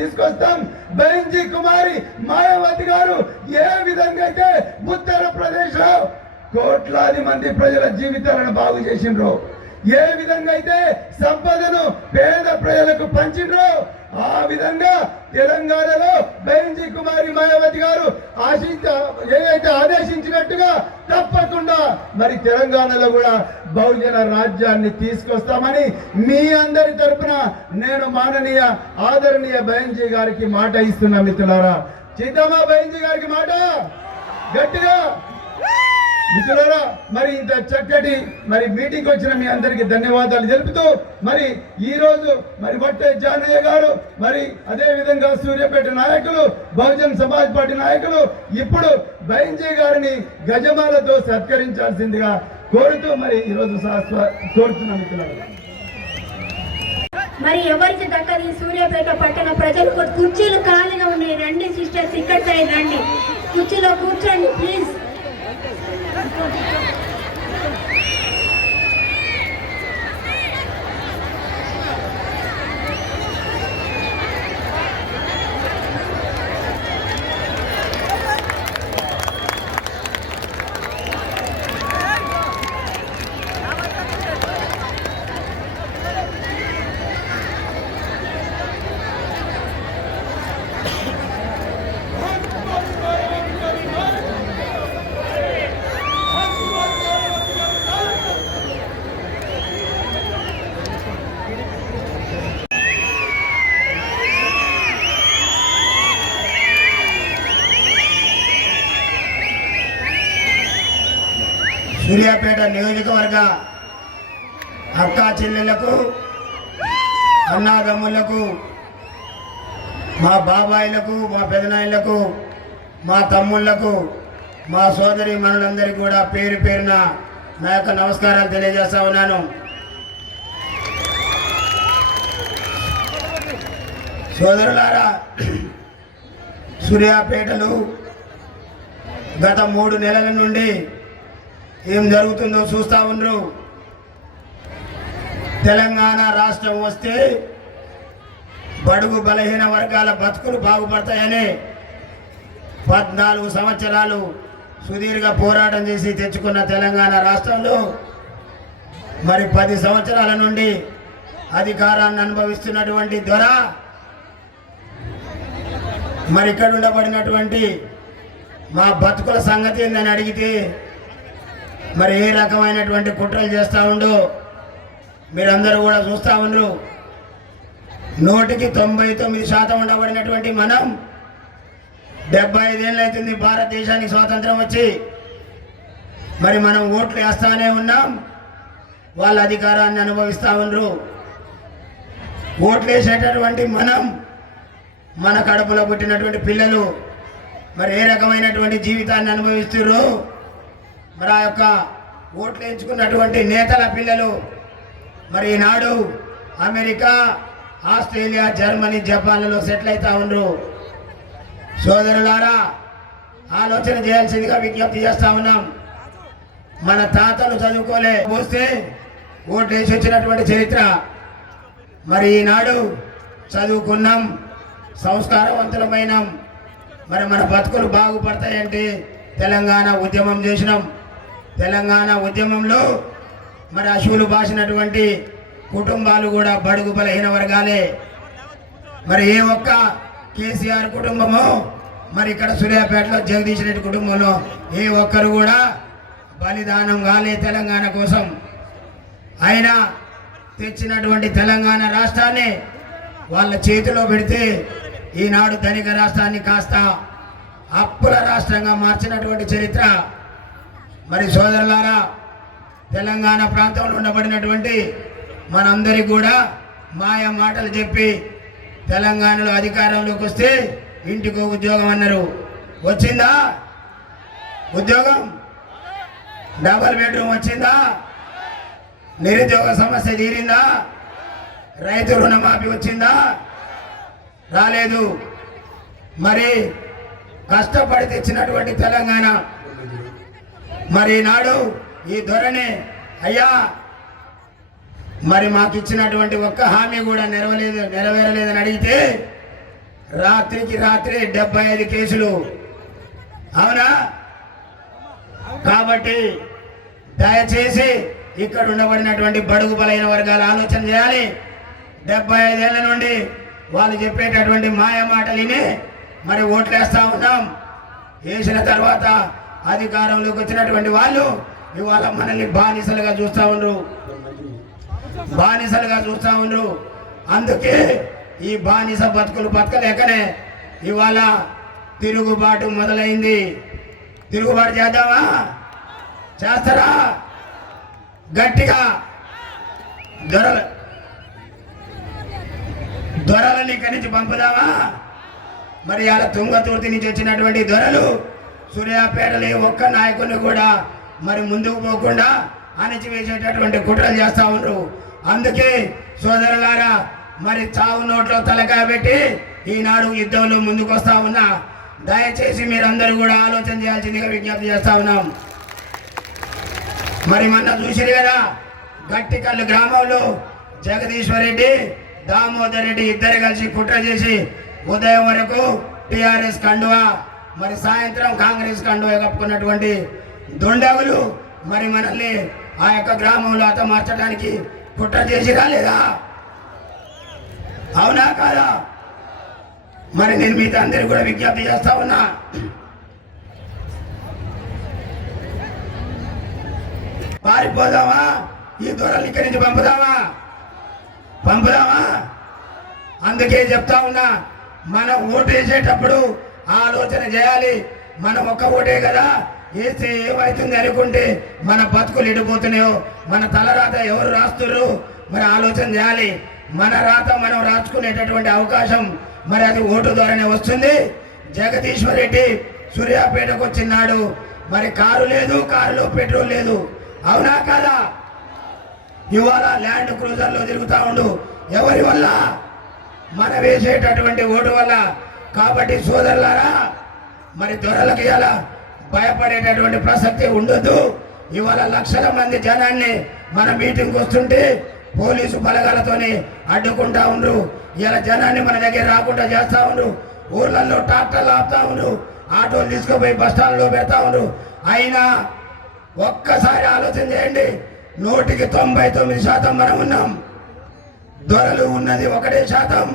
తీసుకొస్తాం. బెంజీ కుమారి మాయావతి గారు ఏ విధంగా అయితే ఉత్తరప్రదేశ్ లో కోట్లాది మంది ప్రజల జీవితాలను బాగు చేసిండ్రో, ఏ విధంగా అయితే సంపదను పేద ప్రజలకు పంచిండ్రో, ఆ విధంగా తెలంగాణలో బెంజీ కుమారి మాయావతి గారు ఏదైతే ఆదేశించినట్టుగా తప్పకుండా మరి తెలంగాణలో కూడా బహుజన రాజ్యాన్ని తీసుకొస్తామని మీ అందరి తరపున నేను మాననీయ ఆదరణీయ బెంజీ గారికి మాట ఇస్తున్నా. మిత్రులారా, చిత్తమా బెంజీ గారికి మాట గట్టిగా. మిత్రులారా, మరి ఇంత చక్కటి మరి మీటింగ్ వచ్చిన మీ అందరికీ ధన్యవాదాలు తెలుపుతూ మరి ఈ రోజు మరి బట్టే జానయ్య గారు, మరి అదే విధంగా సూర్యాపేట నాయకులు, బహుజన్ సమాజ్ పార్టీ నాయకులు ఇప్పుడు బెంజీ గారిని గజమాలతో సత్కరించాల్సిందిగా కోరుతూ మరి ఈరోజు కోరుతున్నాం. మిత్రులారా, మరి ఎవరికి దక్కది సూర్యాపేట పట్టణ ప్రజలకు కుర్చీలు ఖాళీగా ఉన్నాయి. రండి సిస్టర్స్, ఇక్కడ సైడ్ రండి, కుర్చీలో కూర్చోండి ప్లీజ్. సూర్యాపేట నియోజకవర్గ అక్కా చెల్లెళ్లకు, అన్నాదమ్ములకు, మా బాబాయిలకు, మా పెదనాయలకు, మా తమ్ముళ్లకు, మా సోదరి మనులందరికీ కూడా పేరు పేరున నా యొక్క నమస్కారాలు తెలియజేస్తా ఉన్నాను. సోదరులారా, సూర్యాపేటలో గత 3 నెలల నుండి ఏం జరుగుతుందో చూస్తూ ఉండరు. తెలంగాణ రాష్ట్రం వస్తే బడుగు బలహీన వర్గాల బతుకులు బాగుపడతాయని 14 సంవత్సరాలు సుదీర్ఘ పోరాటం చేసి తెచ్చుకున్న తెలంగాణ రాష్ట్రంలో మరి 10 సంవత్సరాల నుండి అధికారాన్ని అనుభవిస్తున్నటువంటి దొర మరి ఇక్కడ ఉండబడినటువంటి మా బతుకుల సంగతి ఏందని అడిగితే మరి ఏ రకమైనటువంటి కుట్రలు చేస్తూ ఉండు మీరందరూ కూడా చూస్తూ ఉండరు. 99% ఉండబడినటువంటి మనం 75 ఏళ్ళు అవుతుంది భారతదేశానికి స్వాతంత్రం వచ్చి, మరి మనం ఓట్లు వేస్తానే ఉన్నాం, వాళ్ళ అధికారాన్ని అనుభవిస్తూ ఉండరు. ఓట్లు వేసేటటువంటి మనం, మన కడుపులో పుట్టినటువంటి పిల్లలు మరి ఏ రకమైనటువంటి జీవితాన్ని అనుభవిస్తున్నారు. మరి ఆ యొక్క ఓట్లు ఎంచుకున్నటువంటి నేతల పిల్లలు మరి ఈనాడు అమెరికా, ఆస్ట్రేలియా, జర్మనీ, జపాన్లలో సెటిల్ అవుతా ఉండరు. సోదరులారా, ఆలోచన చేయాల్సిందిగా విజ్ఞప్తి చేస్తా ఉన్నాం. మన తాతలు చదువుకోలే పోస్తే ఓట్లు వేసి వచ్చినటువంటి చరిత్ర. మరి ఈనాడు చదువుకున్నాం, సంస్కారవంతులమైనాం, మరి మన బతుకులు బాగుపడతాయంటే తెలంగాణ ఉద్యమం చేసినాం. తెలంగాణ ఉద్యమంలో మరి అశువులు బాసినటువంటి కుటుంబాలు కూడా బడుగు బలహీన వర్గాలే. మరి ఏ ఒక్క కేసీఆర్ కుటుంబమో, మరి ఇక్కడ సూర్యాపేటలో జగదీష్ రెడ్డి కుటుంబంలో ఏ ఒక్కరు కూడా బలిదానం కాలే తెలంగాణ కోసం. అయినా తెచ్చినటువంటి తెలంగాణ రాష్ట్రాన్ని వాళ్ళ చేతిలో పెడితే ఈనాడు ధనిక రాష్ట్రాన్ని కాస్త అప్పుల రాష్ట్రంగా మార్చినటువంటి చరిత్ర. మరి సోదరులారా, తెలంగాణ ప్రాంతంలో ఉండబడినటువంటి మనందరికీ కూడా మాయ మాటలు చెప్పి తెలంగాణలో అధికారంలోకి వస్తే ఇంటికో ఉద్యోగం అన్నారు. వచ్చిందా ఉద్యోగం? డబల్ బెడ్రూమ్ వచ్చిందా? నిరుద్యోగ సమస్య తీరిందా? రైతు రుణమాఫీ వచ్చిందా? రాలేదు. మరి కష్టపడి తెచ్చినటువంటి తెలంగాణ మరి నాడు ఈ ధోరణి అయ్యా మరి మాకు ఇచ్చినటువంటి ఒక్క హామీ కూడా నెరవేరలేదని అడిగితే రాత్రికి రాత్రే 75 కేసులు. అవునా? కాబట్టి దయచేసి ఇక్కడ ఉండబడినటువంటి బడుగు బలైన వర్గాలు ఆలోచన చేయాలి. 75 ఏళ్ల నుండి వాళ్ళు చెప్పేటటువంటి మాయ మాటలినే మరి ఓట్లేస్తా ఉన్నాం. వేసిన తర్వాత అధికారంలోకి వచ్చినటువంటి వాళ్ళు ఇవాళ మనల్ని బానిసలుగా చూస్తూ ఉండ్రు. అందుకే ఈ బానిస బతుకులు బతకలేకనే ఇవాళ తిరుగుబాటు మొదలైంది. తిరుగుబాటు చేద్దామా? చేస్తారా? గట్టిగా దొరలని ఇక్కడి నుంచి పంపుదామా? మరి అలా తుంగతుర్తి నుంచి వచ్చినటువంటి దొరలు సూర్యాపేటలో ఒక్క నాయకుని కూడా మరి ముందుకు పోకుండా అణచివేసేటటువంటి కుట్రలు చేస్తా ఉన్నారు. అందుకే సోదరులారా, మరి చావు నోట్లో తలకాయ పెట్టి ఈనాడు యుద్ధంలో ముందుకు వస్తా ఉన్నా. దయచేసి మీరందరూ కూడా ఆలోచన చేయాల్సిందిగా విజ్ఞప్తి చేస్తా ఉన్నాం. మరి మొన్న చూసిరు కదా, గట్టికల్లు గ్రామంలో జగదీశ్వర్ రెడ్డి, దామోదర్ రెడ్డి ఇద్దరు కలిసి కుట్ర చేసి ఉదయం వరకు టిఆర్ఎస్ కండువా, మరి సాయంత్రం కాంగ్రెస్ కండువా కప్పుకున్నటువంటి దొండగులు మరి మనల్ని ఆ యొక్క గ్రామంలో హతమార్చడానికి కుట్ర చేసి రాలేదా? అవునా కాదా? మరి నేను మీతో అందరూ కూడా విజ్ఞప్తి చేస్తా ఉన్నా. పారిపోదామా? ఈ దొరలు ఇక్కడి నుంచి పంపుదామా? అందుకే చెప్తా ఉన్నా, మనం ఓటు వేసేటప్పుడు ఆలోచన చేయాలి. మనం ఒక్క ఓటే కదా వేస్తే ఏమవుతుంది అనుకుంటే మన బతుకులు ఎడిపోతున్నాయో, మన తలరాత ఎవరు రాస్తున్నారు మరి ఆలోచన చేయాలి. మన రాత మనం రాసుకునేటటువంటి అవకాశం మరి అది ఓటు ద్వారానే వస్తుంది. జగదీశ్వర్ రెడ్డి సూర్యాపేటకు వచ్చినాడు, మరి కారు లేదు, కారులో పెట్రోల్ లేదు. అవునా కాదా? ఇవాళ ల్యాండ్ క్రూజర్లో తిరుగుతూ ఉండు. ఎవరి వల్ల? మన వేసేటటువంటి ఓటు వల్ల. కాబట్టి సోదరులారా, మరి దొరలకి ఇలా భయపడేటటువంటి ప్రసక్తి ఉండదు. ఇవాళ లక్షల మంది జనాన్ని మన మీటింగ్కి వస్తుంటే పోలీసు బలగాలతోని అడ్డుకుంటా ఉండ్రు. ఇలా జనాన్ని మన దగ్గర రాకుండా చేస్తా ఉండ్రు. ఊర్లలో ట్రాక్టర్లు ఆపుతా ఉండ్రు, ఆటోలు తీసుకుపోయి బస్టాండ్లో పెడతా ఉండ్రు. అయినా ఒక్కసారి ఆలోచన చేయండి, 99% మనం ఉన్నాం. దొరలు ఉన్నది 1%.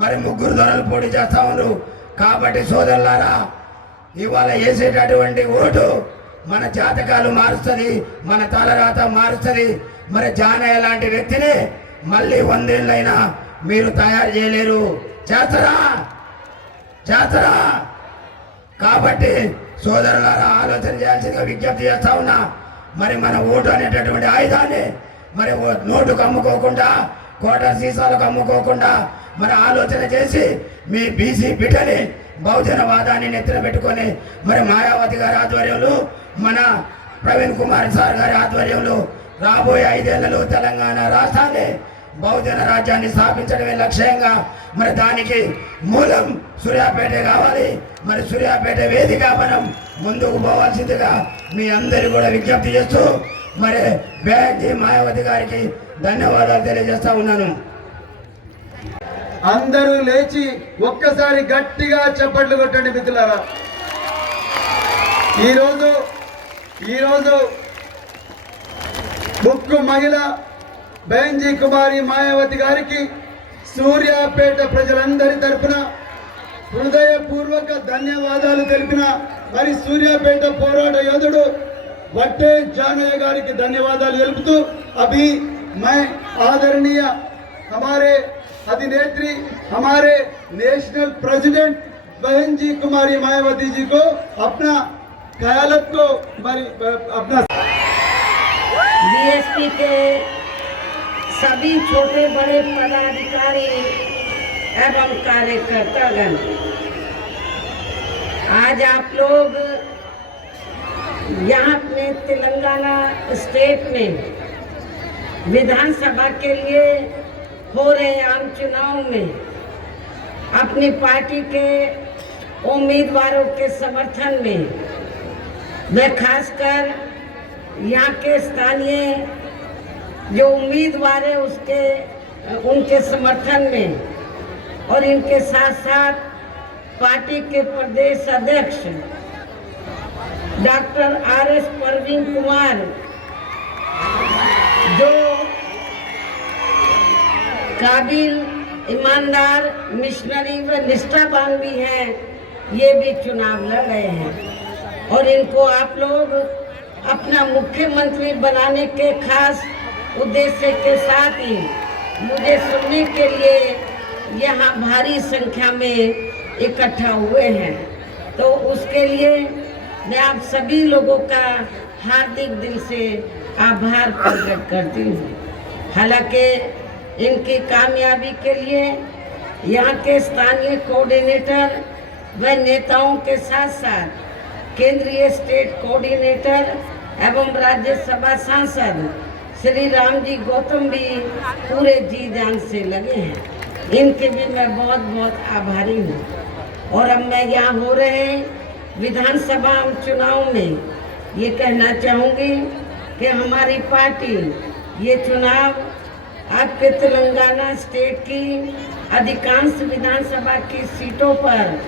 మరి 3 దొరలు పోటీ చేస్తా ఉన్నారు. కాబట్టి సోదరులారా, ఇవాళ వేసేటటువంటి ఓటు మన జాతకాలు మారుస్తుంది, మన తలరాత మారుస్తుంది. మరి జానయ్య లాంటి వ్యక్తిని మళ్ళీ 100 ఏళ్ళైనా మీరు తయారు చేయలేరు. చేస్తారా? కాబట్టి సోదరులారా, ఆలోచన చేయాల్సిందిగా విజ్ఞప్తి చేస్తా ఉన్నా. మరి మన ఓటు అనేటటువంటి ఆయుధాన్ని మరి నోటుకు అమ్ముకోకుండా, కోట సీసాలకు అమ్ముకోకుండా మరి ఆలోచన చేసి మీ బీసీ బిడ్డని బహుజనవాదాన్ని నెత్తిన పెట్టుకొని మరి మాయావతి గారి ఆధ్వర్యంలో, మన ప్రవీణ్ కుమార్ సార్ గారి ఆధ్వర్యంలో రాబోయే 5 ఏళ్లలో తెలంగాణ రాష్ట్రాన్ని బహుజన రాజ్యాన్ని స్థాపించడమే లక్ష్యంగా మరి దానికి మూలం సూర్యాపేట కావాలి. మరి సూర్యాపేట వేదిక మనం ముందుకు పోవాల్సిందిగా మీ అందరూ కూడా విజ్ఞప్తి చేస్తూ మరి బేంజీ మాయావతి గారికి ధన్యవాదాలు తెలియజేస్తా ఉన్నాను. అందరూ లేచి ఒక్కసారి గట్టిగా చప్పట్లు కొట్టండి మిత్రులారా. ఈరోజు ముక్కు మహిళ బేంజీ కుమారి మాయావతి గారికి సూర్యాపేట ప్రజలందరి తరపున హృదయపూర్వక ధన్యవాదాలు తెలిపిన మరి సూర్యాపేట పోరాట యోధుడు వట్టే జానయ్య గారికి ధన్యవాదాలు తెలుపుతూ अभी मैं आदरणीय हमारे अधिनेत्री हमारे नेशनल प्रेसिडेंट बहन जी कुमारी मायावती जी को अपना ख्यालत को अपना बीएसपी के सभी छोटे बड़े पदाधिकारी एवं कार्यकर्तागण, आज आप लोग यहाँ अपने तेलंगाना स्टेट में विधानसभा के लिए हो रहे आम चुनाव में अपनी पार्टी के उम्मीदवारों के समर्थन में व खासकर यहाँ के स्थानीय जो उम्मीदवार है उनके समर्थन में और इनके साथ साथ पार्टी के प्रदेश अध्यक्ष डॉक्टर आर.एस. परवीन कुमार, जो काबिल, ईमानदार, मिशनरी व निष्ठावान भी हैं, ये भी चुनाव लड़ रहे हैं। और इनको आप लोग अपना मुख्यमंत्री बनाने के खास उद्देश्य के साथ ही मुझे सुनने के लिए यहाँ भारी संख्या में इकट्ठा हुए हैं। तो उसके लिए मैं आप सभी लोगों का हार्दिक दिल से आभार प्रकट करती हूँ। हालांकि इनकी कामयाबी के लिए यहाँ के स्थानीय कोऑर्डिनेटर व नेताओं के साथ साथ केंद्रीय स्टेट कोऑर्डिनेटर एवं राज्यसभा सांसद श्री रामजी गौतम भी पूरे जी जान से लगे हैं। इनके भी मैं बहुत बहुत आभारी हूँ। और अब मैं यहाँ हो रहे विधानसभा चुनाव में ये कहना चाहूँगी कि हमारी पार्टी ये चुनाव आपके तेलंगाना स्टेट की अधिकांश विधानसभा की सीटों पर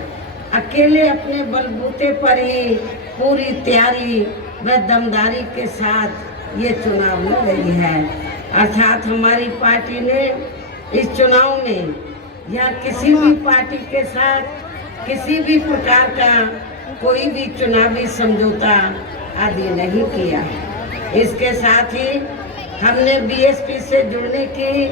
अकेले अपने बलबूते पर ही पूरी तैयारी व दमदारी के साथ ये चुनाव लड़ रही है। अर्थात हमारी पार्टी ने इस चुनाव में या किसी भी पार्टी के साथ किसी भी प्रकार का कोई भी चुनावी समझौता आदि नहीं किया। इसके साथ ही हमने बीएसपी से जुड़ने की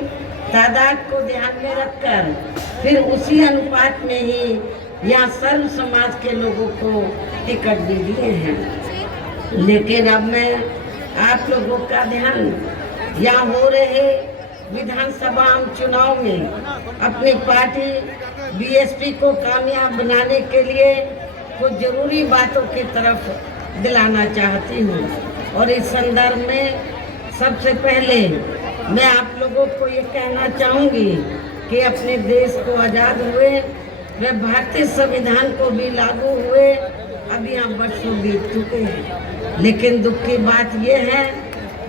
तादाद को ध्यान में रखकर फिर उसी अनुपात में ही यहाँ सर्व समाज के लोगों को टिकट भी दिए हैं। लेकिन अब मैं आप लोगों का ध्यान यहाँ हो रहे विधानसभा चुनाव में अपनी पार्टी बीएसपी को कामयाब बनाने के लिए कुछ जरूरी बातों की तरफ दिलाना चाहती हूँ। और इस संदर्भ में सबसे पहले मैं आप लोगों को ये कहना चाहूँगी कि अपने देश को आज़ाद हुए व भारतीय संविधान को भी लागू हुए अब यहाँ वर्षों बीत चुके हैं। लेकिन दुख की बात यह है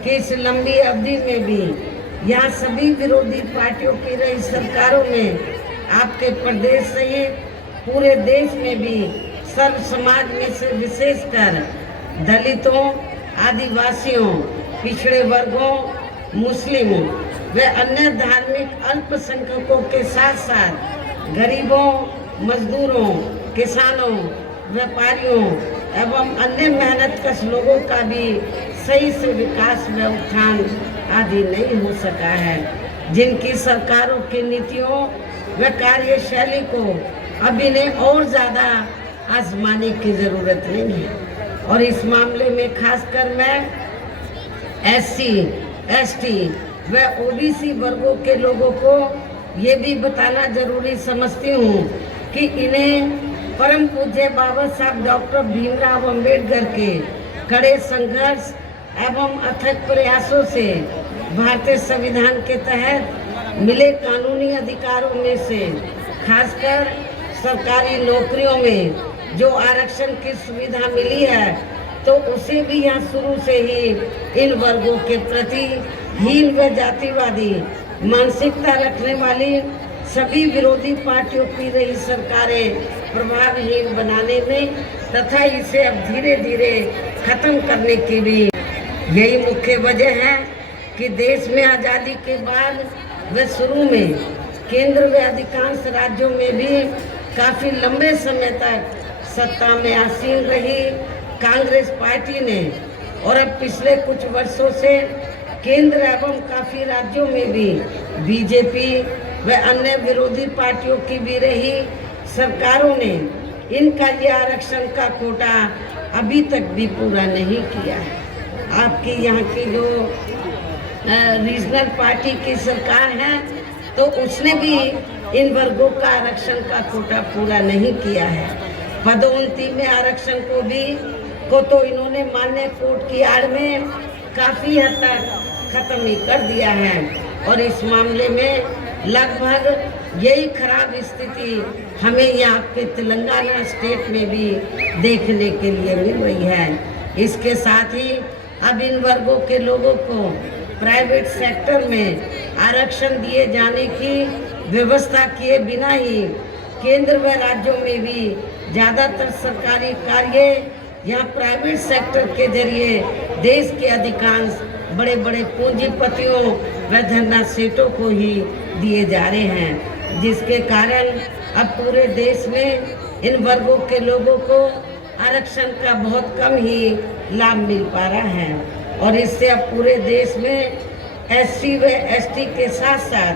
कि इस लंबी अवधि में भी यहाँ सभी विरोधी पार्टियों की रही सरकारों में आपके प्रदेश सहित पूरे देश में भी सर्व समाज में से विशेषकर दलितों, आदिवासियों, पिछड़े वर्गों, मुस्लिमों व अन्य धार्मिक अल्पसंख्यकों के साथ साथ गरीबों, मजदूरों, किसानों, व्यापारियों एवं अन्य मेहनतकश लोगों का भी सही से विकास व उत्थान आदि नहीं हो सका है। जिनकी सरकारों की नीतियों व कार्यशैली को अभी ने और ज़्यादा आजमाने की ज़रूरत नहीं है। और इस मामले में खासकर मैं SC, ST व OBC वर्गों के लोगों को ये भी बताना जरूरी समझती हूँ कि इन्हें परम पूज्य बाबा साहब डॉक्टर भीमराव अंबेडकर के कड़े संघर्ष एवं अथक प्रयासों से भारतीय संविधान के तहत मिले कानूनी अधिकारों में से खासकर सरकारी नौकरियों में जो आरक्षण की सुविधा मिली है, तो उसे भी यहाँ शुरू से ही इन वर्गों के प्रति हीन व जातिवादी मानसिकता रखने वाली सभी विरोधी पार्टियों की रही सरकारें प्रभावहीन बनाने में तथा इसे अब धीरे धीरे खत्म करने की भी यही मुख्य वजह है कि देश में आज़ादी के बाद व शुरू में केंद्र व अधिकांश राज्यों में भी काफ़ी लंबे समय तक सत्ता में आसीन रही कांग्रेस पार्टी ने और अब पिछले कुछ वर्षों से केंद्र एवं काफ़ी राज्यों में भी बीजेपी व अन्य विरोधी पार्टियों की भी रही सरकारों ने इनका ये आरक्षण का कोटा अभी तक भी पूरा नहीं किया है। आपकी यहाँ की जो रीजनल पार्टी की सरकार है तो उसने भी इन वर्गों का आरक्षण का कोटा पूरा नहीं किया है। पदोन्नति में आरक्षण को तो इन्होंने मान्य कोर्ट की आड़ में काफ़ी हद तक खत्म ही कर दिया है और इस मामले में लगभग यही खराब स्थिति हमें यहाँ पे तेलंगाना स्टेट में भी देखने के लिए मिल रही है। इसके साथ ही अब इन वर्गों के लोगों को प्राइवेट सेक्टर में आरक्षण दिए जाने की व्यवस्था किए बिना ही केंद्र व राज्यों में भी ज़्यादातर सरकारी कार्य यहाँ प्राइवेट सेक्टर के जरिए देश के अधिकांश बड़े बड़े पूंजीपतियों व धनना सेठों को ही दिए जा रहे हैं, जिसके कारण अब पूरे देश में इन वर्गों के लोगों को आरक्षण का बहुत कम ही लाभ मिल पा रहा है। और इससे अब पूरे देश में SC व ST के साथ साथ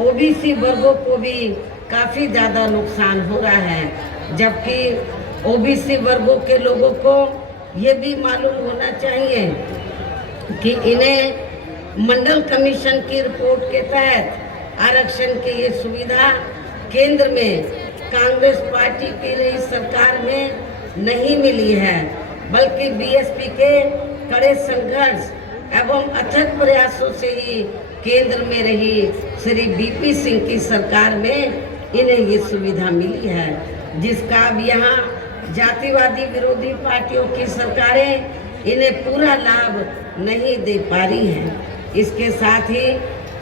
OBC वर्गों को भी काफ़ी ज़्यादा नुकसान हो रहा है, जबकि OBC वर्गों के लोगों को ये भी मालूम होना चाहिए कि इन्हें मंडल कमीशन की रिपोर्ट के तहत आरक्षण की ये सुविधा केंद्र में कांग्रेस पार्टी की रही सरकार में नहीं मिली है, बल्कि BSP के कड़े संघर्ष एवं अथक प्रयासों से ही केंद्र में रही श्री BP सिंह की सरकार में इन्हें ये सुविधा मिली है, जिसका अब यहाँ जातिवादी विरोधी पार्टियों की सरकारें इन्हें पूरा लाभ नहीं दे पा रही हैं। इसके साथ ही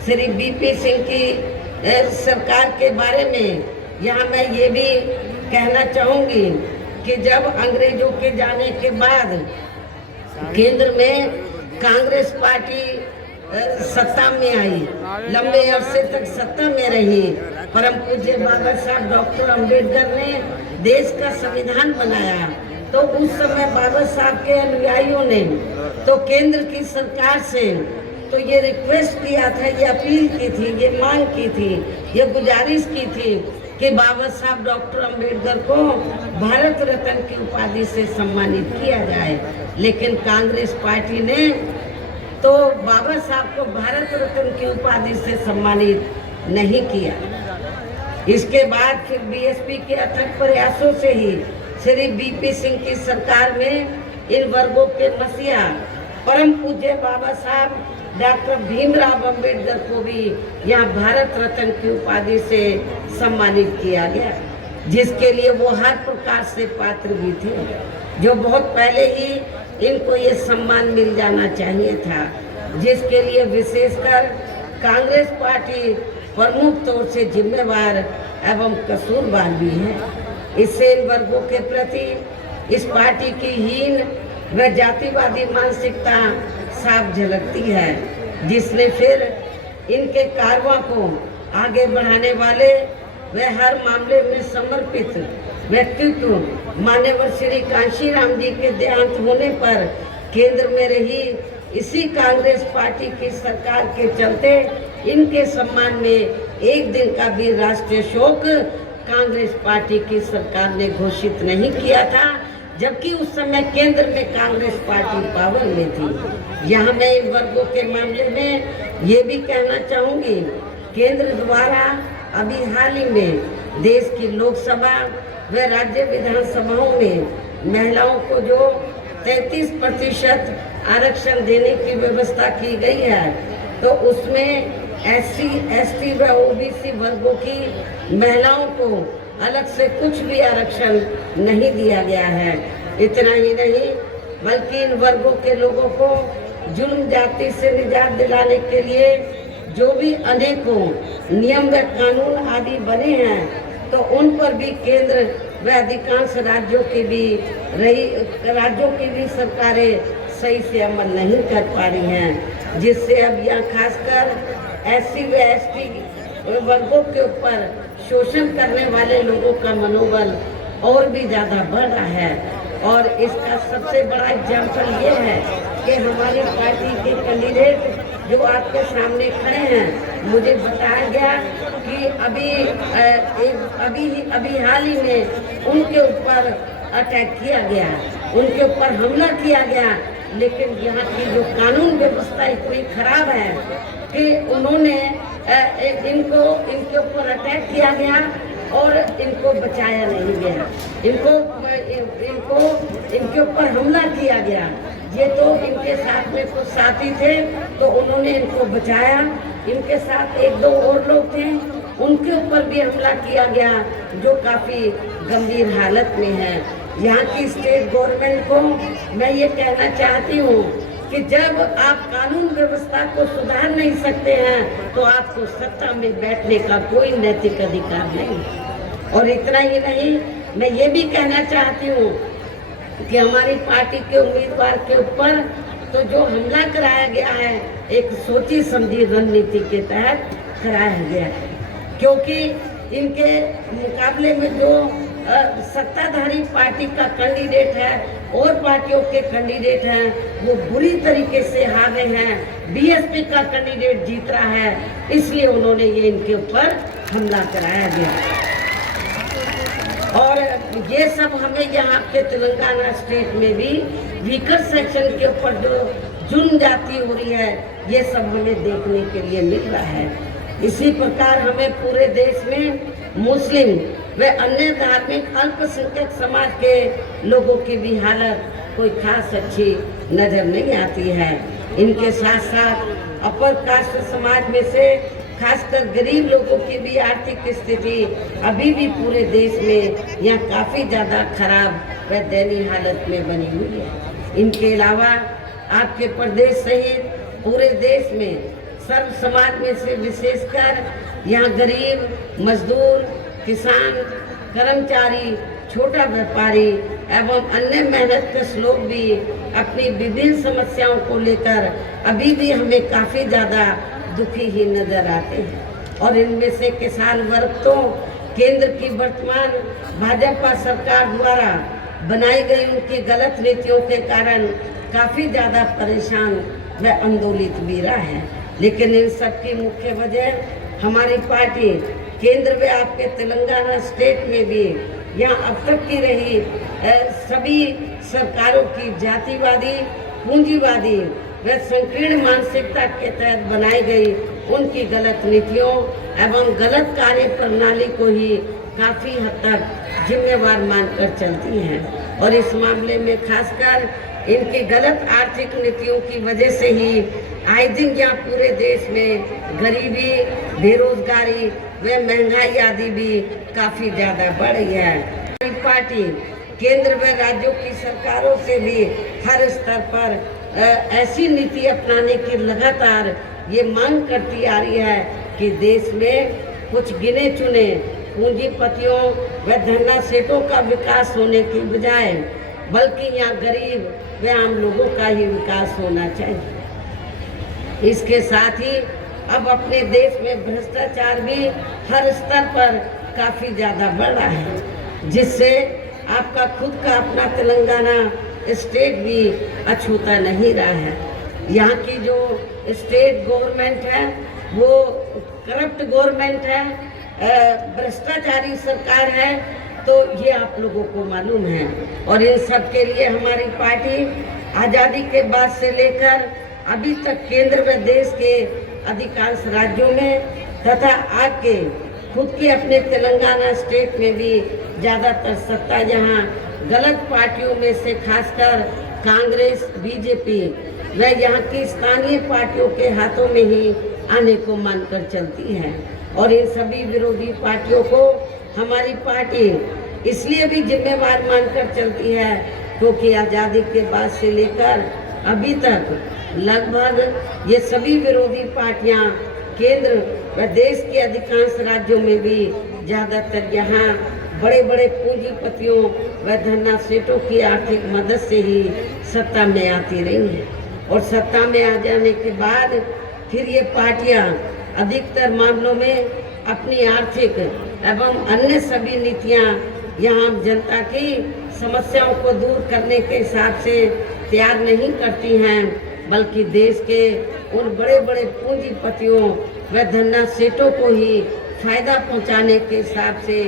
श्री BP सिंह की सरकार के बारे में यहाँ मैं ये भी कहना चाहूँगी कि जब अंग्रेजों के जाने के बाद केंद्र में कांग्रेस पार्टी सत्ता में आई, लंबे अरसे तक सत्ता में रही, परम पूज्य बाबा साहब डॉक्टर अंबेडकर ने देश का संविधान बनाया, तो उस समय बाबा साहब के अनुयायियों ने तो केंद्र की सरकार से तो ये रिक्वेस्ट किया था, ये अपील की थी, ये मांग की थी, ये गुजारिश की थी कि बाबा साहब डॉक्टर अंबेडकर को भारत रत्न की उपाधि से सम्मानित किया जाए, लेकिन कांग्रेस पार्टी ने तो बाबा साहब को भारत रत्न की उपाधि से सम्मानित नहीं किया। इसके बाद फिर BSP के अथक प्रयासों से ही श्री BP सिंह की सरकार में इन वर्गों के मसीहा परम पूज्य बाबा साहब डॉक्टर भीमराव अंबेडकर को भी यहाँ भारत रत्न की उपाधि से सम्मानित किया गया, जिसके लिए वो हर प्रकार से पात्र भी थे, जो बहुत पहले ही इनको ये सम्मान मिल जाना चाहिए था, जिसके लिए विशेषकर कांग्रेस पार्टी प्रमुख तौर से जिम्मेवार एवं कसूरवार भी है। इससे इन वर्गों के प्रति इस पार्टी की हीन व जातिवादी मानसिकता साफ झलकती है, जिसने फिर इनके कारवां को आगे बढ़ाने वाले व हर मामले में समर्पित व्यक्तित्व मान्यवर श्री कांशीराम जी के देहांत होने पर केंद्र में रही इसी कांग्रेस पार्टी की सरकार के चलते इनके सम्मान में एक दिन का भी राष्ट्रीय शोक कांग्रेस पार्टी की सरकार ने घोषित नहीं किया था, जबकि उस समय केंद्र में कांग्रेस पार्टी पावर में थी। यहाँ मैं इन वर्गों के मामले में ये भी कहना चाहूँगी, केंद्र द्वारा अभी हाल ही में देश की लोकसभा व राज्य विधानसभाओं में महिलाओं को जो 33% आरक्षण देने की व्यवस्था की गई है, तो उसमें SC, ST व OBC वर्गों की महिलाओं को अलग से कुछ भी आरक्षण नहीं दिया गया है। इतना ही नहीं, बल्कि इन वर्गों के लोगों को जुल्म जाति से निजात दिलाने के लिए जो भी अनेकों नियम व कानून आदि बने हैं, तो उन पर भी केंद्र व अधिकांश राज्यों की भी सरकारें सही से अमल नहीं कर पा रही हैं, जिससे अब यहाँ खासकर SC व ST वर्गों के ऊपर शोषण करने वाले लोगों का मनोबल और भी ज़्यादा बढ़ रहा है। और इसका सबसे बड़ा एग्जाम्पल ये है कि हमारी पार्टी के कैंडिडेट जो आपके सामने खड़े हैं, मुझे बताया गया कि अभी हाल ही में उनके ऊपर अटैक किया गया, उनके ऊपर हमला किया गया, लेकिन यहाँ की जो कानून व्यवस्था इतनी खराब है कि उन्होंने इनके ऊपर अटैक किया गया और इनको बचाया नहीं गया, इनके ऊपर हमला किया गया। ये तो इनके साथ में कुछ साथी थे तो उन्होंने इनको बचाया, इनके साथ एक दो और लोग थे, उनके ऊपर भी हमला किया गया जो काफ़ी गंभीर हालत में है। यहाँ की स्टेट गवर्नमेंट को मैं ये कहना चाहती हूँ कि जब आप कानून व्यवस्था को सुधार नहीं सकते हैं तो आपको सत्ता में बैठने का कोई नैतिक अधिकार नहीं। और इतना ही नहीं, मैं ये भी कहना चाहती हूँ कि हमारी पार्टी के उम्मीदवार के ऊपर तो जो हमला कराया गया है एक सोची समझी रणनीति के तहत कराया गया है, क्योंकि इनके मुकाबले में जो सत्ताधारी पार्टी का कैंडिडेट है और पार्टियों के कैंडिडेट हैं वो बुरी तरीके से हारे हैं। बीएसपी का कैंडिडेट जीत रहा है, इसलिए उन्होंने ये इनके ऊपर हमला कराया गया। और ये सब हमें यहाँ के तेलंगाना स्टेट में भी वीकर सेक्शन के ऊपर जो जुर्म जाती हो रही है ये सब हमें देखने के लिए मिल रहा है। इसी प्रकार हमें पूरे देश में मुस्लिम व अन्य धार्मिक अल्पसंख्यक समाज के लोगों की भी हालत कोई खास अच्छी नजर नहीं आती है। इनके साथ साथ अपर कास्ट समाज में से खासकर गरीब लोगों की भी आर्थिक स्थिति अभी भी पूरे देश में यहाँ काफ़ी ज़्यादा खराब व दयनीय हालत में बनी हुई है। इनके अलावा आपके प्रदेश सहित पूरे देश में सर्व समाज में से विशेषकर यहाँ गरीब, मजदूर, किसान, कर्मचारी, छोटा व्यापारी एवं अन्य मेहनतकश लोग भी अपनी विभिन्न समस्याओं को लेकर अभी भी हमें काफ़ी ज़्यादा दुखी ही नजर आते हैं। और इनमें से किसान वर्ग तो केंद्र की वर्तमान भाजपा सरकार द्वारा बनाई गई उनकी गलत नीतियों के कारण काफ़ी ज़्यादा परेशान व आंदोलित भी रहा है। लेकिन इन सब की मुख्य वजह हमारी पार्टी केंद्र में आपके तेलंगाना स्टेट में भी यहाँ अब तक की रही सभी सरकारों की जातिवादी, पूंजीवादी व संकीर्ण मानसिकता के तहत बनाई गई उनकी गलत नीतियों एवं गलत कार्य प्रणाली को ही काफ़ी हद तक जिम्मेवार मानकर चलती हैं। और इस मामले में खासकर इनकी गलत आर्थिक नीतियों की वजह से ही आए दिन यहाँ पूरे देश में गरीबी, बेरोजगारी व महंगाई आदि भी काफ़ी ज़्यादा बढ़ रही है। हमारी पार्टी केंद्र व राज्यों की सरकारों से भी हर स्तर पर ऐसी नीति अपनाने की लगातार ये मांग करती आ रही है कि देश में कुछ गिने चुने पूंजीपतियों व धन्ना सेठों का विकास होने की बजाय बल्कि यहाँ गरीब व आम लोगों का ही विकास होना चाहिए। इसके साथ ही अब अपने देश में भ्रष्टाचार भी हर स्तर पर काफ़ी ज़्यादा बढ़ रहा है, जिससे आपका खुद का अपना तेलंगाना स्टेट भी अछूता नहीं रहा है। यहाँ की जो स्टेट गवर्नमेंट है वो करप्ट गवर्नमेंट है, भ्रष्टाचारी सरकार है, तो ये आप लोगों को मालूम है। और इन सब के लिए हमारी पार्टी आज़ादी के बाद से लेकर अभी तक केंद्र व देश के अधिकांश राज्यों में तथा आके खुद के अपने तेलंगाना स्टेट में भी ज़्यादातर सत्ता यहाँ गलत पार्टियों में से खासकर कांग्रेस, बीजेपी व यहाँ की स्थानीय पार्टियों के हाथों में ही आने को मानकर चलती है। और इन सभी विरोधी पार्टियों को हमारी पार्टी इसलिए भी जिम्मेवार मानकर चलती है क्योंकि आज़ादी के बाद से लेकर अभी तक लगभग ये सभी विरोधी पार्टियां केंद्र व देश के अधिकांश राज्यों में भी ज़्यादातर यहाँ बड़े बड़े पूंजीपतियों व धन्ना सेठों की आर्थिक मदद से ही सत्ता में आती रही हैं। और सत्ता में आ जाने के बाद फिर ये पार्टियां अधिकतर मामलों में अपनी आर्थिक एवं अन्य सभी नीतियां यहाँ जनता की समस्याओं को दूर करने के हिसाब से तैयार नहीं करती हैं, बल्कि देश के उन बड़े बड़े पूंजीपतियों व धन्ना सेठों को ही फायदा पहुंचाने के हिसाब से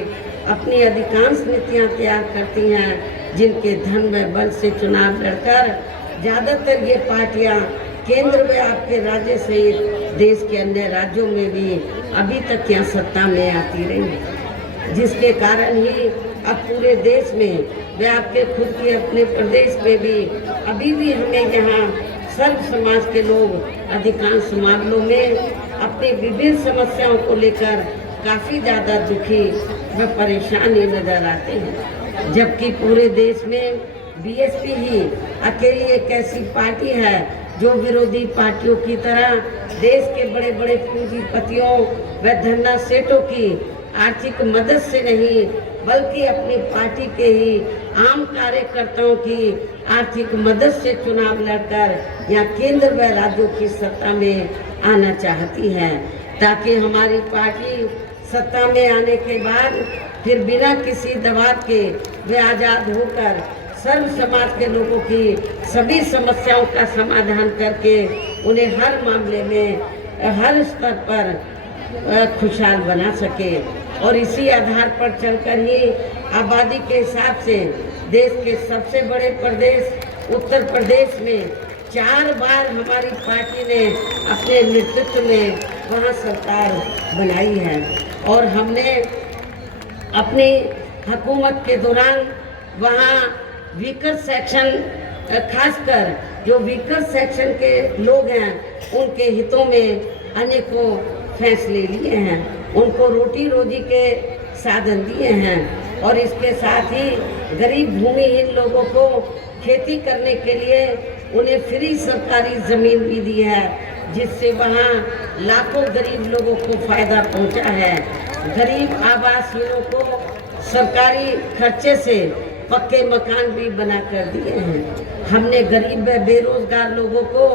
अपनी अधिकांश नीतियां तैयार करती हैं, जिनके धन व बल से चुनाव लड़कर ज़्यादातर ये पार्टियां केंद्र में आपके राज्य सहित देश के अन्य राज्यों में भी अभी तक यहाँ सत्ता में आती रही, जिसके कारण ही अब पूरे देश में व आपके खुद के अपने प्रदेश में भी अभी भी हमें यहाँ सर्व समाज के लोग अधिकांश मामलों में अपनी विभिन्न समस्याओं को लेकर काफ़ी ज़्यादा दुखी व परेशान ही नजर आते हैं। जबकि पूरे देश में बीएसपी ही अकेली एक ऐसी पार्टी है जो विरोधी पार्टियों की तरह देश के बड़े बड़े पूंजीपतियों व धन्ना सेठों की आर्थिक मदद से नहीं बल्कि अपनी पार्टी के ही आम कार्यकर्ताओं की आर्थिक मदद से चुनाव लड़कर या केंद्र व राज्यों की सत्ता में आना चाहती है, ताकि हमारी पार्टी सत्ता में आने के बाद फिर बिना किसी दबाव के वे आज़ाद होकर सर्व समाज के लोगों की सभी समस्याओं का समाधान करके उन्हें हर मामले में हर स्तर पर खुशहाल बना सके। और इसी आधार पर चलकर ही आबादी के हिसाब से देश के सबसे बड़े प्रदेश उत्तर प्रदेश में 4 बार हमारी पार्टी ने अपने नेतृत्व में वहाँ सरकार बनाई है। और हमने अपनी हुकूमत के दौरान वहाँ वीकर सेक्शन, खासकर जो वीकर सेक्शन के लोग हैं उनके हितों में अनेकों फैसले लिए हैं, उनको रोटी रोजी के साधन दिए हैं। और इसके साथ ही गरीब भूमिहीन लोगों को खेती करने के लिए उन्हें फ्री सरकारी ज़मीन भी दी है, जिससे वहाँ लाखों गरीब लोगों को फ़ायदा पहुँचा है। गरीब आवासहीनों को सरकारी खर्चे से पक्के मकान भी बना कर दिए हैं। हमने गरीब व बेरोजगार लोगों को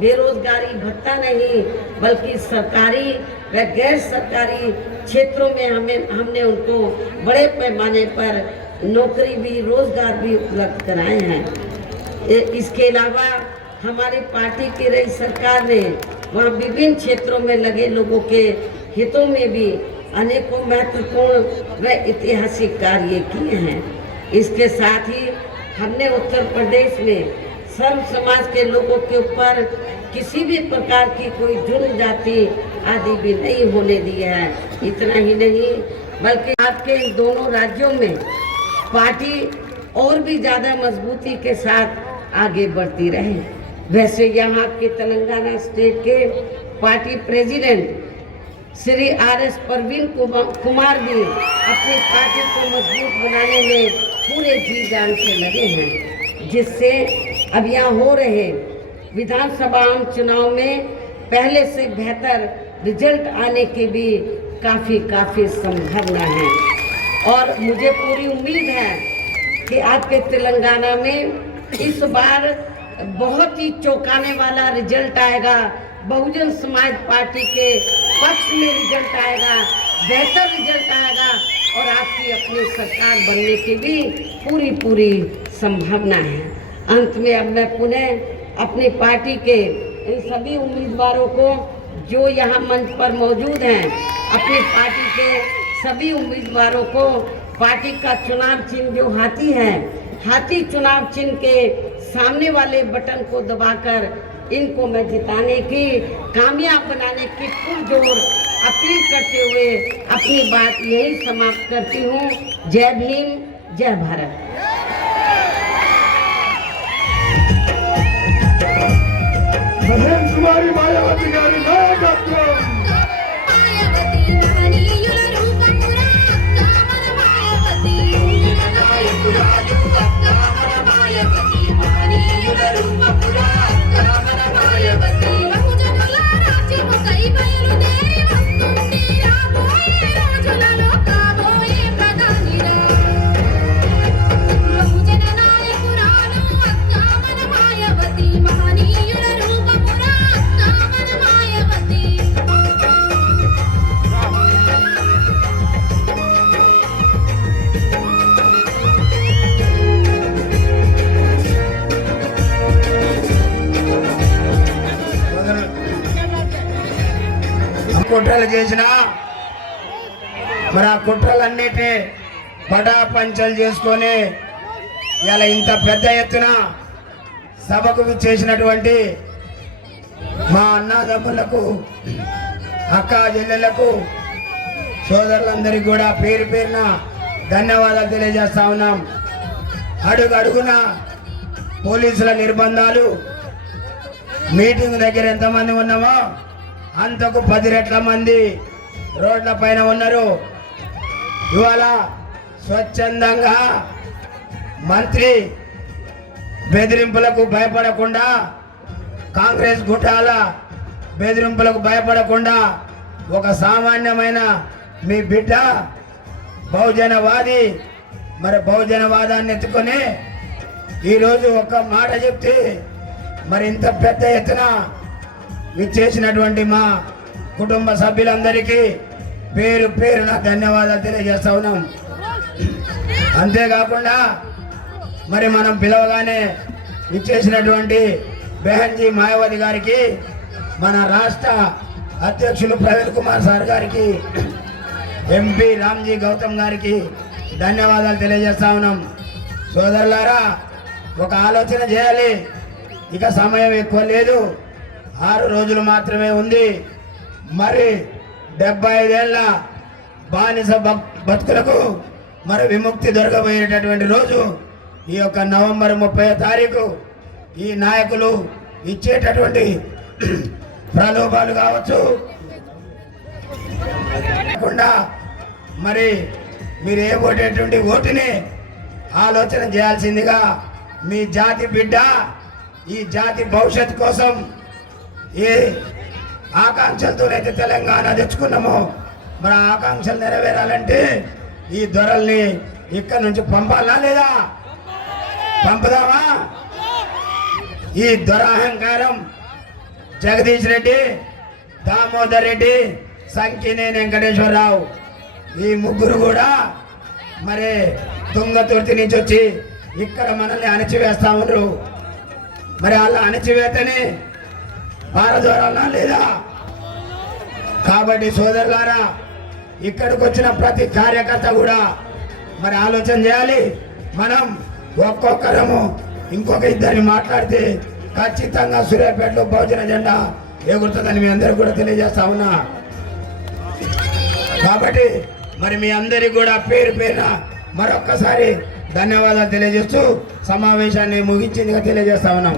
बेरोजगारी भत्ता नहीं बल्कि सरकारी व गैर सरकारी क्षेत्रों में हमने उनको बड़े पैमाने पर नौकरी भी रोजगार भी उपलब्ध कराए हैं। इसके अलावा हमारी पार्टी की रही सरकार ने वहाँ विभिन्न क्षेत्रों में लगे लोगों के हितों में भी अनेकों महत्वपूर्ण व ऐतिहासिक कार्य किए हैं। इसके साथ ही हमने उत्तर प्रदेश में सर्व समाज के लोगों के ऊपर किसी भी प्रकार की कोई जुर्म जाति आदि भी नहीं होने दिया है। इतना ही नहीं बल्कि आपके इन दोनों राज्यों में पार्टी और भी ज़्यादा मजबूती के साथ आगे बढ़ती रहे। वैसे यहाँ के तेलंगाना स्टेट के party president Shri RS Parveen Kumar भी अपनी पार्टी को मजबूत बनाने में पूरे जी जान से लगे हैं, जिससे अब यहाँ हो रहे विधानसभा आम चुनाव में पहले से बेहतर रिजल्ट आने की भी काफ़ी संभावना है। और मुझे पूरी उम्मीद है कि आपके तेलंगाना में इस बार बहुत ही चौंकाने वाला रिजल्ट आएगा। बहुजन समाज पार्टी के पक्ष में रिजल्ट आएगा, बेहतर रिजल्ट आएगा और आपकी अपनी सरकार बनने की भी पूरी संभावना है। अंत में अब मैं पुनः अपनी पार्टी के इन सभी उम्मीदवारों को जो यहाँ मंच पर मौजूद हैं, अपनी पार्टी के सभी उम्मीदवारों को पार्टी का चुनाव चिन्ह जो हाथी है, हाथी चुनाव चिन्ह के सामने वाले बटन को दबाकर इनको मैं जिताने की कामयाब बनाने की पुरजोर अपील करते हुए अपनी बात यही समाप्त करती हूँ। जय भीम, जय भारत। महेंद्र कुमारी मायावती गारी नायकत्व కుట్రలు చేసిన మరి ఆ కుట్రలన్నిటి పడా పంచలు చేసుకొని ఇలా ఇంత పెద్ద ఎత్తున సభకు చేసినటువంటి మా అన్నదమ్ములకు అక్క చెల్లెలకు సోదరులందరికీ కూడా పేరు పేరున ధన్యవాదాలు తెలియజేస్తా ఉన్నాం. అడుగడుగున పోలీసుల నిర్బంధాలు, మీటింగ్ దగ్గర ఎంతమంది ఉన్నామో అంతకు 10 రెట్ల మంది రోడ్ల పైన ఉన్నారు. ఇవాళ స్వచ్ఛందంగా మంత్రి బెదిరింపులకు భయపడకుండా, కాంగ్రెస్ గుట్టాల బెదిరింపులకు భయపడకుండా ఒక సామాన్యమైన మీ బిడ్డ బహుజనవాది, మరి బహుజనవాదాన్ని ఎత్తుకొని ఈరోజు ఒక్క మాట చెప్తే మరి ఇంత పెద్ద ఎత్తున విచ్చేసినటువంటి మా కుటుంబ సభ్యులందరికీ పేరు పేరున ధన్యవాదాలు తెలియజేస్తా ఉన్నాం. అంతేకాకుండా మరి మనం పిలవగానే విచ్చేసినటువంటి బెహన్జీ మాయావతి గారికి, మన రాష్ట్ర అధ్యక్షులు ప్రవీణ్ కుమార్ సార్ గారికి, ఎంపీ రామ్జీ గౌతమ్ గారికి ధన్యవాదాలు తెలియజేస్తా ఉన్నాం. సోదరులారా, ఒక ఆలోచన చేయాలి. ఇక సమయం ఎక్కువ లేదు, 6 రోజులు మాత్రమే ఉంది. మరి 75 ఏళ్ళ బానిస బతుకులకు మరి విముక్తి దొరకబోయేటటువంటి రోజు ఈ యొక్క నవంబర్ 30వ తారీఖు. ఈ నాయకులు ఇచ్చేటటువంటి ప్రలోభాలు కావచ్చు కాకుండా మరి మీరు వేయబోయేటువంటి ఓటుని ఆలోచన చేయాల్సిందిగా, మీ జాతి బిడ్డ ఈ జాతి భవిష్యత్తు కోసం ఏ ఆకాంక్షలతోనైతే తెలంగాణ తెచ్చుకున్నామో మరి ఆ ఆకాంక్షలు నెరవేరాలంటే ఈ దొరల్ని ఇక్కడ నుంచి పంపాలా లేదా? పంపుదామా? ఈ దొరాహంకారం జగదీష్ రెడ్డి, దామోదర్ రెడ్డి, సంకినేని వెంకటేశ్వరరావు ఈ ముగ్గురు కూడా మరి తుంగతుర్తి నుంచి వచ్చి ఇక్కడ మనల్ని అణచివేస్తా ఉన్నారు. మరి వాళ్ళ అణచివేతని పారదోరాలా లేదా? కాబట్టి సోదరులారా, ఇక్కడికి వచ్చిన ప్రతి కార్యకర్త కూడా మరి ఆలోచన చేయాలి. మనం ఒక్కొక్కరము ఇంకొక ఇద్దరిని మాట్లాడితే ఖచ్చితంగా సూర్యాపేటలో బహుజన జెండా ఎగురుతుందని మీ అందరికి కూడా తెలియజేస్తా ఉన్నా. కాబట్టి మరి మీ అందరికి కూడా పేరు పేరున మరొక్కసారి ధన్యవాదాలు తెలియజేస్తూ సమావేశాన్ని ముగించిందిగా తెలియజేస్తా ఉన్నాం.